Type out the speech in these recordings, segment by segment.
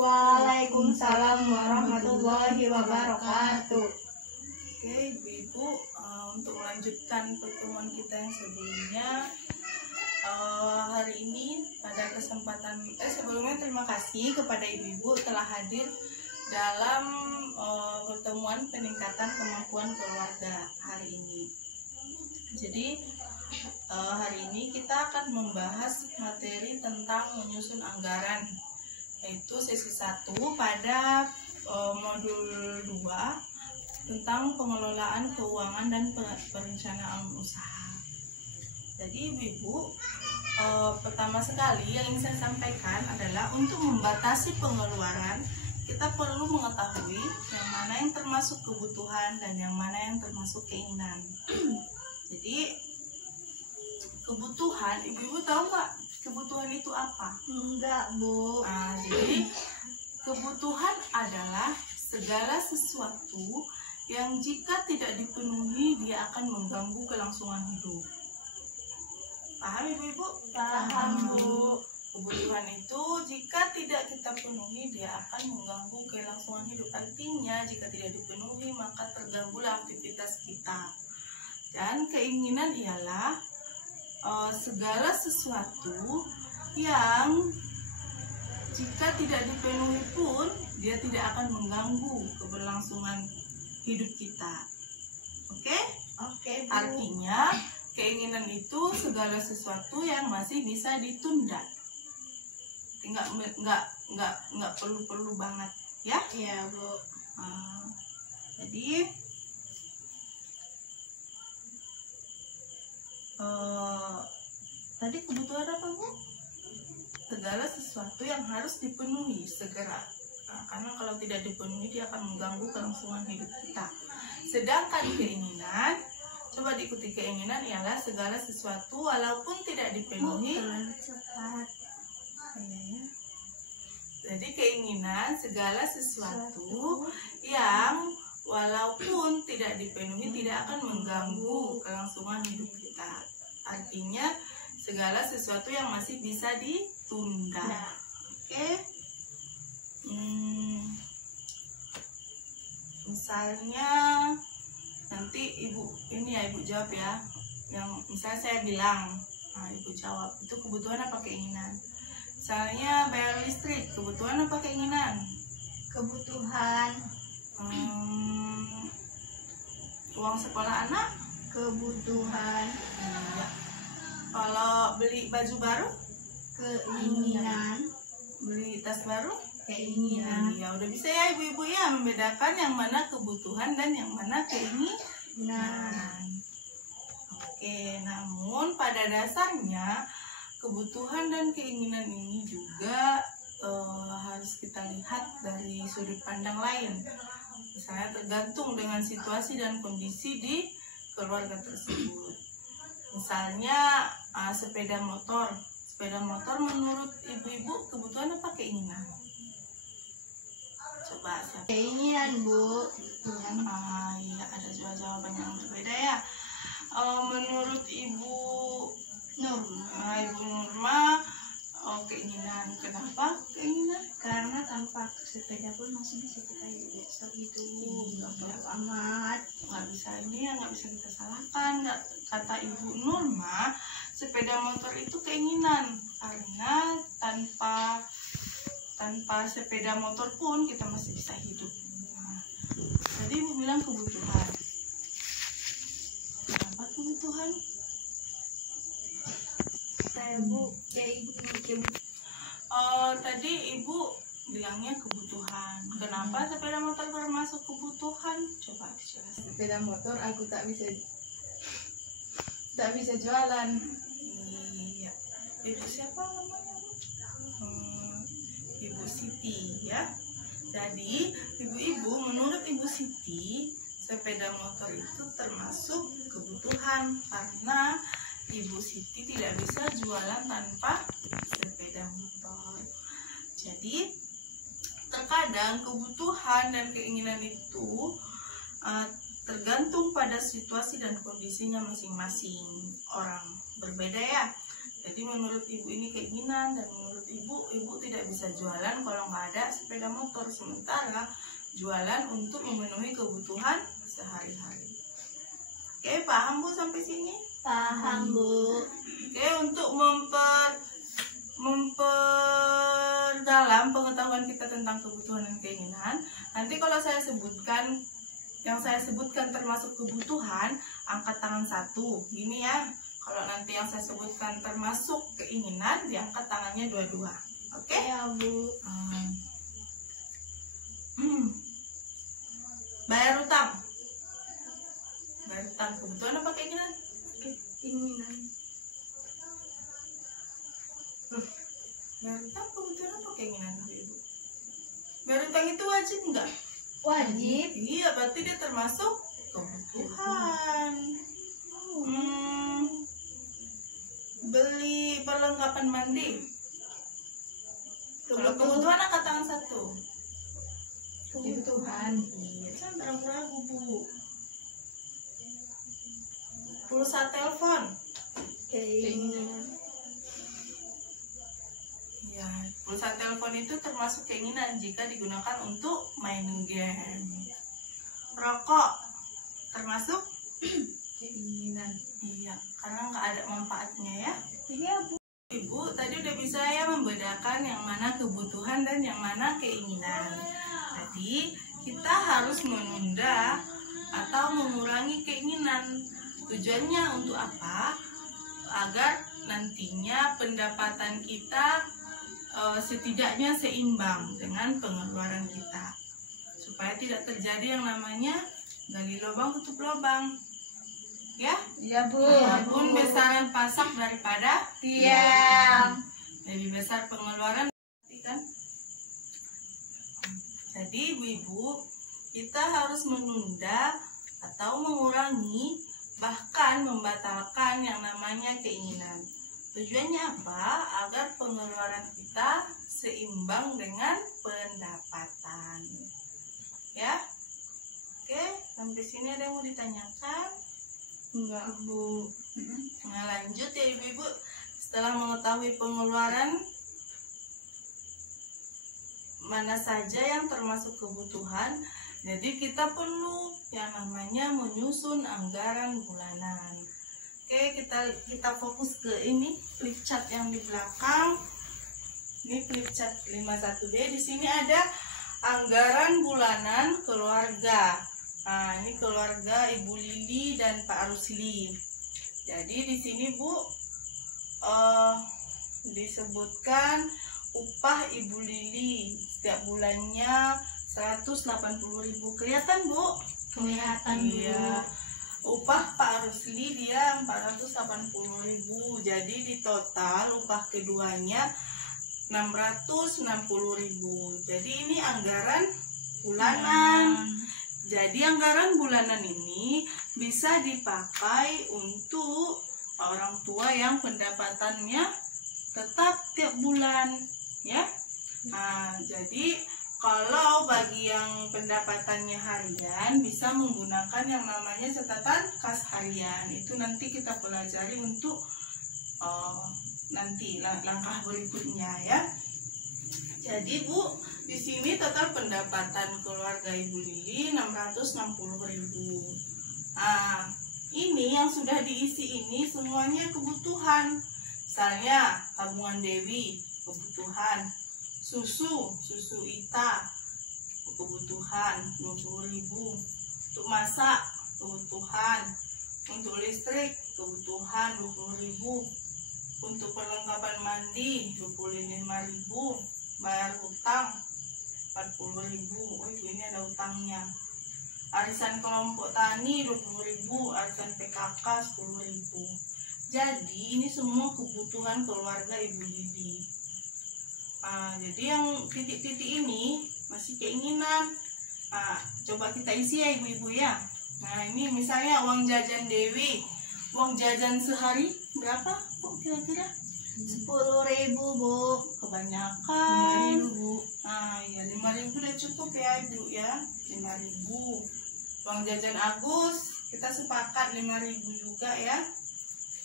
Waalaikumsalam warahmatullahi wabarakatuh. Oke, Ibu-Ibu, untuk melanjutkan pertemuan kita yang sebelumnya, hari ini pada kesempatan sebelumnya terima kasih kepada Ibu-Ibu telah hadir dalam pertemuan peningkatan kemampuan keluarga hari ini. Jadi hari ini kita akan membahas materi tentang menyusun anggaran, yaitu sesi 1 pada modul 2 tentang pengelolaan keuangan dan perencanaan usaha. Jadi Ibu-Ibu, pertama sekali yang ingin saya sampaikan adalah untuk membatasi pengeluaran, kita perlu mengetahui yang mana yang termasuk kebutuhan dan yang mana yang termasuk keinginan. Jadi kebutuhan, Ibu-Ibu tahu nggak kebutuhan itu apa? Enggak, Bu. Jadi kebutuhan adalah segala sesuatu yang jika tidak dipenuhi dia akan mengganggu kelangsungan hidup. Paham Ibu-Ibu? Paham, Bu. Kebutuhan itu jika tidak kita penuhi dia akan mengganggu kelangsungan hidup. Artinya jika tidak dipenuhi maka terganggulah aktivitas kita. Dan keinginan ialah segala sesuatu yang jika tidak dipenuhi pun dia tidak akan mengganggu keberlangsungan hidup kita. Oke? Oke, Bu. Artinya keinginan itu segala sesuatu yang masih bisa ditunda. Nggak perlu banget, ya? Iya, Bu. Jadi tadi kebutuhan apa, Bu? Segala sesuatu yang harus dipenuhi segera. Karena kalau tidak dipenuhi dia akan mengganggu kelangsungan hidup kita. Sedangkan keinginan, coba diikuti, keinginan ialah segala sesuatu walaupun tidak dipenuhi. Jadi keinginan segala sesuatu yang walaupun tidak dipenuhi tidak akan mengganggu kelangsungan hidup kita. Artinya segala sesuatu yang masih bisa ditunda. Oke? Misalnya nanti Ibu ini ya, Ibu jawab ya. Yang misalnya saya bilang, Ibu jawab itu kebutuhan apa keinginan. Misalnya bayar listrik, kebutuhan apa keinginan? Kebutuhan. Uang sekolah anak? Kebutuhan. Iya. Kalau beli baju baru? Keinginan. Beli tas baru? Keinginan. Ya udah bisa ya Ibu-Ibu ya membedakan yang mana kebutuhan dan yang mana keinginan. Oke, namun pada dasarnya kebutuhan dan keinginan ini juga harus kita lihat dari sudut pandang lain. Misalnya tergantung dengan situasi dan kondisi di keluarga tersebut. Misalnya sepeda motor. Sepeda motor menurut Ibu-Ibu kebutuhan apa keinginan? Coba siapa? Keinginan, Bu. Iya, ada juga jawaban yang berbeda ya. Menurut Ibu Nurma, keinginan. Kenapa keinginan? Karena tanpa sepeda pun masih bisa kita hidup gitu. Nggak perlu amat. Nggak bisa kita salahkan. Kata Ibu Nurma, sepeda motor itu keinginan karena tanpa sepeda motor pun kita masih bisa hidup. Jadi Ibu bilang kebutuhan. Kenapa kebutuhan? Bu, tadi Ibu bilangnya kebutuhan. Kenapa sepeda motor termasuk kebutuhan? Coba dijelaskan. Sepeda motor aku tak bisa jualan. Iya. Ibu siapa namanya? Ibu Siti ya. Jadi Ibu-Ibu, menurut Ibu Siti, sepeda motor itu termasuk kebutuhan karena Ibu Siti tidak bisa jualan tanpa sepeda motor. Jadi terkadang kebutuhan dan keinginan itu tergantung pada situasi dan kondisinya masing-masing orang, berbeda ya. Jadi menurut ibu ini keinginan, dan menurut ibu tidak bisa jualan kalau nggak ada sepeda motor. Sementara jualan untuk memenuhi kebutuhan sehari-hari. Oke, paham Bu sampai sini? Paham, Bu. Oke, untuk memperdalam pengetahuan kita tentang kebutuhan dan keinginan, nanti kalau saya sebutkan, yang saya sebutkan termasuk kebutuhan, angkat tangan 1. Gini ya, kalau nanti yang saya sebutkan termasuk keinginan, diangkat tangannya 2-2. Oke? Ya, Bu. Bayar utang. Bayar utang kebutuhan apa keinginan? Keinginan. Bayar utang kebutuhan apa keinginan, Ibu? Bayar utang itu wajib enggak? Wajib. Iya, berarti dia termasuk kebutuhan. Beli perlengkapan mandi. Kalau kebutuhan angkat tangan 1. Kebutuhan. Iya, jangan ragu-ragu, Bu. Pulsa telepon. Keinginan. Ya, pulsa telepon itu termasuk keinginan jika digunakan untuk main game. Rokok termasuk Keinginan. iya, karena nggak ada manfaatnya ya. Iya, Bu. Ibu tadi udah bisa ya membedakan yang mana kebutuhan dan yang mana keinginan. Jadi kita harus menunda atau mengurangi keinginan. Tujuannya untuk apa? Agar nantinya pendapatan kita setidaknya seimbang dengan pengeluaran kita, supaya tidak terjadi yang namanya gali lubang tutup lubang, ya. Iya, Bu. Walaupun besaran pasak daripada Tiang. lebih besar pengeluaran, kan? Jadi ibu-ibu, kita harus menunda atau mengurangi, bahkan membatalkan yang namanya keinginan. Tujuannya apa? Agar pengeluaran kita seimbang dengan pendapatan. Ya? Oke, sampai sini ada yang mau ditanyakan? Enggak, Bu. Nah, lanjut ya ibu-ibu. Setelah mengetahui pengeluaran mana saja yang termasuk kebutuhan, jadi kita perlu yang namanya menyusun anggaran bulanan. Oke, kita fokus ke ini flip chart yang di belakang. Ini flip chart 51B. Di sini ada anggaran bulanan keluarga. Nah, ini keluarga Ibu Lili dan Pak Rusli. Jadi di sini Bu disebutkan upah Ibu Lili setiap bulannya 180.000. Kelihatan, Bu? Kelihatan, Bu. Iya. Upah Pak Rusli dia 480.000. Jadi di total upah keduanya 660.000. Jadi ini anggaran bulanan. Jadi anggaran bulanan ini bisa dipakai untuk orang tua yang pendapatannya tetap tiap bulan, ya. Nah, jadi kalau bagi yang pendapatannya harian bisa menggunakan yang namanya catatan kas harian. Itu nanti kita pelajari untuk nanti langkah berikutnya ya. Jadi Bu, di sini total pendapatan keluarga Ibu Lili 660.000. Nah, ini yang sudah diisi ini semuanya kebutuhan. Misalnya tabungan Dewi, kebutuhan. Susu Ita, kebutuhan 20.000. Untuk masak, kebutuhan. Untuk listrik, kebutuhan 20.000. Untuk perlengkapan mandi 25.000. Bayar hutang 40.000. Oh, ini ada hutangnya. Arisan kelompok tani 20.000. Arisan PKK 10.000. Jadi ini semua kebutuhan keluarga Ibu Lili. Jadi yang titik-titik ini masih keinginan. Coba kita isi ya ibu-ibu ya. Nah, ini misalnya uang jajan Dewi, uang jajan sehari berapa Bu kira-kira? 10.000, Bu. Kebanyakan. 5.000, Bu. Ya 5.000 udah cukup ya ibu ya. 5.000. Uang jajan Agus kita sepakat 5.000 juga ya.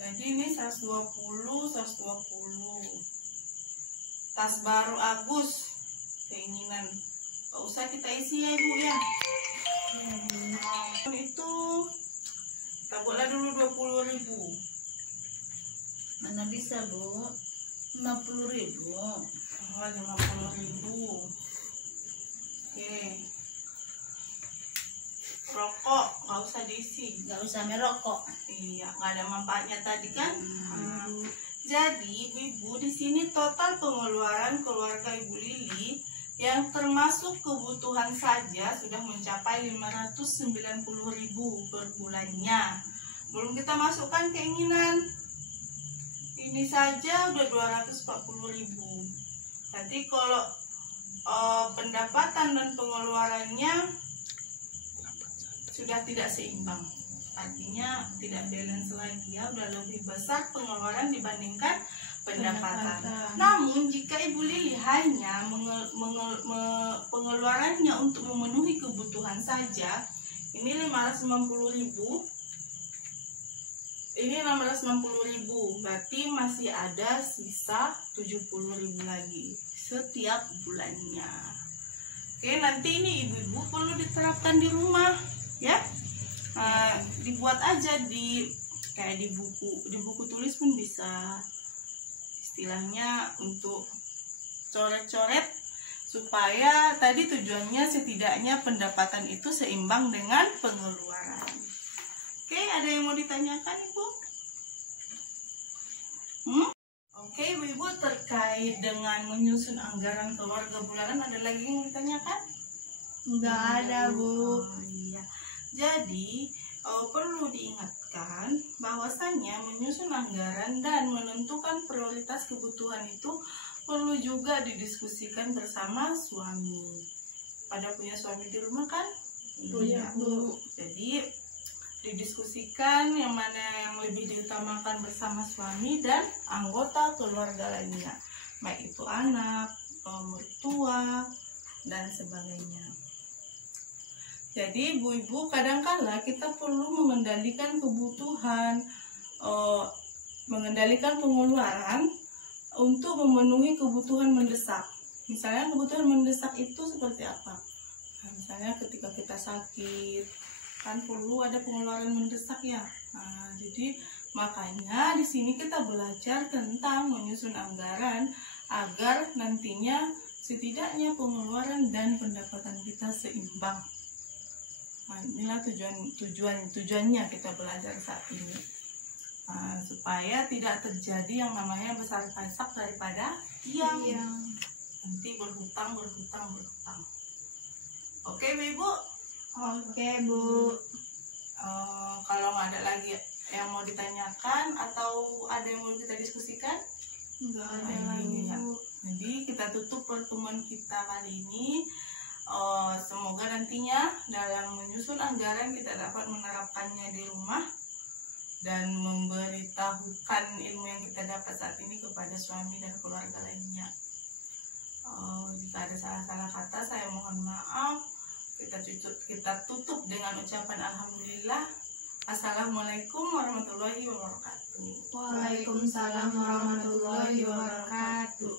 Jadi ini 120, 120. Tas baru Agus, keinginan. Gak usah kita isi ya Ibu ya. Itu kita buatlah dulu 20.000. Mana bisa Bu? 50.000. Oh, 50.000. Oke. Rokok nggak usah diisi. Gak usah merokok. Iya, nggak ada manfaatnya tadi kan. Jadi ibu-ibu di sini total pengeluaran keluarga Ibu Lili yang termasuk kebutuhan saja sudah mencapai 590.000 per bulannya. Belum kita masukkan keinginan. Ini saja udah 240.000. Berarti kalau pendapatan dan pengeluarannya sudah tidak seimbang, artinya tidak balance lagi ya, udah lebih besar pengeluaran dibandingkan pendapatan. Namun jika Ibu Lili hanya pengeluarannya untuk memenuhi kebutuhan saja, ini 590.000, ini 690.000, berarti masih ada sisa 70.000 lagi setiap bulannya. Oke, nanti ini ibu-ibu perlu diterapkan di rumah ya. Dibuat aja kayak di buku tulis pun bisa, istilahnya untuk coret-coret supaya tadi tujuannya setidaknya pendapatan itu seimbang dengan pengeluaran. Oke, ada yang mau ditanyakan Ibu? Oke, Ibu terkait dengan menyusun anggaran keluarga bulanan ada lagi yang mau ditanyakan? Enggak ada Bu. Oh, iya. Jadi perlu diingatkan bahwasannya menyusun anggaran dan menentukan prioritas kebutuhan itu perlu juga didiskusikan bersama suami. Pada punya suami di rumah kan? Punya Bu. Jadi didiskusikan yang mana yang lebih diutamakan bersama suami dan anggota keluarga lainnya, baik itu anak, mertua, dan sebagainya. Jadi ibu-ibu kadangkala kita perlu mengendalikan kebutuhan, mengendalikan pengeluaran untuk memenuhi kebutuhan mendesak. Misalnya kebutuhan mendesak itu seperti apa? Nah, misalnya ketika kita sakit, kan perlu ada pengeluaran mendesak ya. Nah, jadi makanya di sini kita belajar tentang menyusun anggaran agar nantinya setidaknya pengeluaran dan pendapatan kita seimbang. Nah, inilah tujuannya kita belajar saat ini, supaya tidak terjadi yang namanya besar pasak daripada tiang. Nanti berhutang. Oke Ibu. Oke Bu. Kalau nggak ada lagi yang mau ditanyakan atau ada yang mau kita diskusikan? Enggak ada lagi Bu. Jadi kita tutup pertemuan kita kali ini. Semoga nantinya dalam menyusun anggaran kita dapat menerapkannya di rumah dan memberitahukan ilmu yang kita dapat saat ini kepada suami dan keluarga lainnya. Jika ada salah-salah kata saya mohon maaf. Kita tutup dengan ucapan alhamdulillah. Assalamualaikum warahmatullahi wabarakatuh. Waalaikumsalam warahmatullahi wabarakatuh.